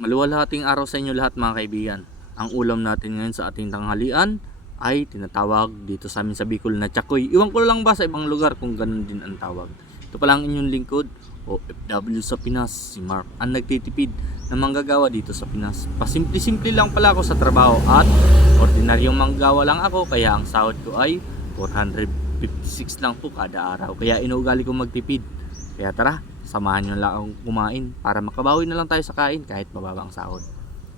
Maluwalhating araw sa inyo lahat mga kaibigan. Ang ulam natin ngayon sa ating tanghalian ay tinatawag dito sa amin sa Bicol na tiyakoy. Iwan ko lang ba sa ibang lugar kung ganun din ang tawag. Ito pala ang inyong lingkod o OFW sa Pinas, si Mark, ang nagtitipid na manggagawa dito sa Pinas. Pasimple-simple lang pala ako sa trabaho at ordinaryong manggagawa lang ako, kaya ang sahod ko ay 456 lang po kada araw. Kaya inuugali kong magtipid. Kaya tara, samahan nyo lang akong kumain para makabawi na lang tayo sa kain kahit mababang sahod.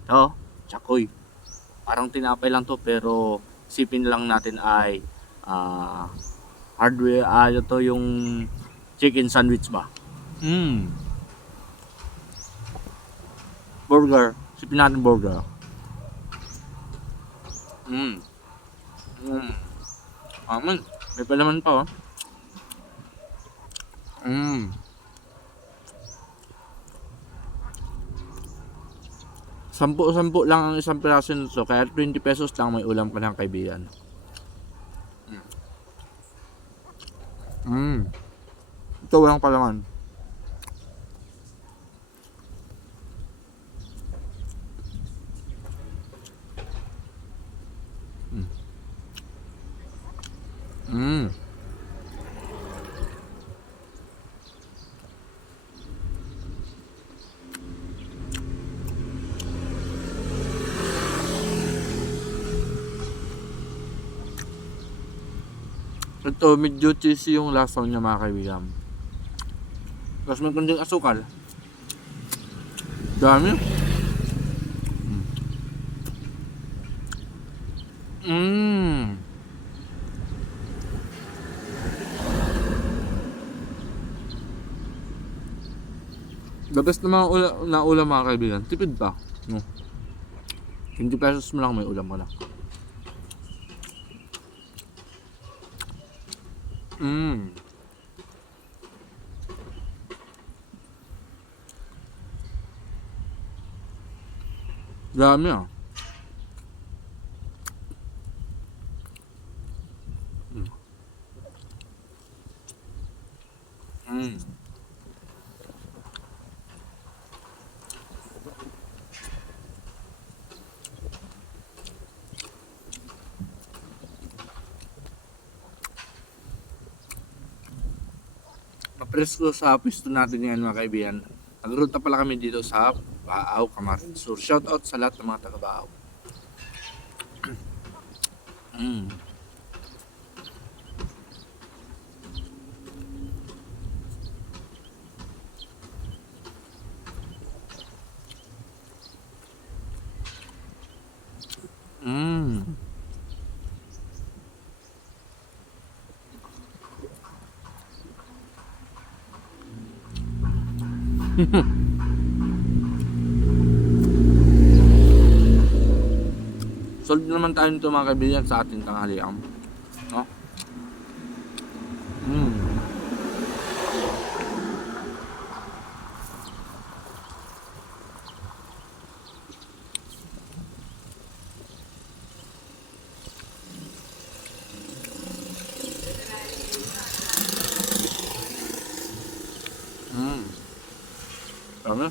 Ito, tiyakoy. Parang tinapay lang to pero sipin lang natin ay hardware, ito yung chicken sandwich ba? Burger, sipin natin burger. Aman, may palaman pa oh. Sampu lang ang isang piraso nito, kaya 20 pesos lang may ulam ka ng kaibigan. Ito walang palaman. Ito, medyo cheesy yung lasa niya mga kaibigan. Tapos may kunting asukal. Dami. The best na mga ulam mga kaibigan. Tipid pa. No? 20 pesos mo lang may ulam ka na. Dami ah. Presko sa pwesto natin ngayon mga kaibigan. Nagruta pala kami dito sa Baaw, Camarines Sur. Shout out sa lahat ng mga taga Baaw. Solve naman tayo nito mga kaibigan sa ating tanghalian. No? Dami.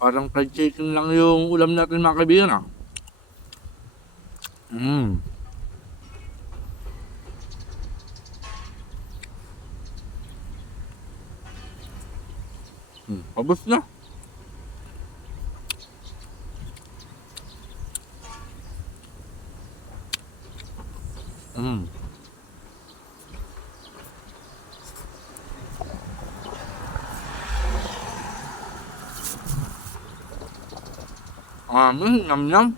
Parang fried chicken lang yung ulam natin mga kaibigan ah. Pabos na. Yum yum.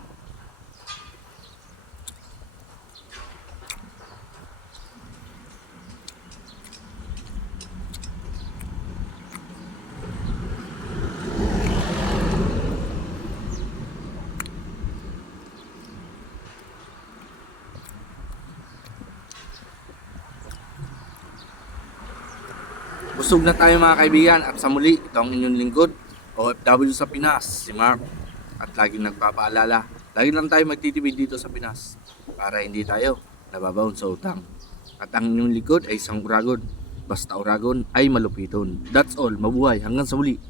Busog na tayo mga kaibigan at sa muli, ito ang inyong lingkod, OFW sa Pinas, si Mark. At laging nagpapaalala, lagi lang tayo magtitipid dito sa Pinas para hindi tayo nababaon sa utang. At ang inyong lingkod ay isang uragon, basta uragon ay malupiton. That's all, mabuhay, hanggang sa muli.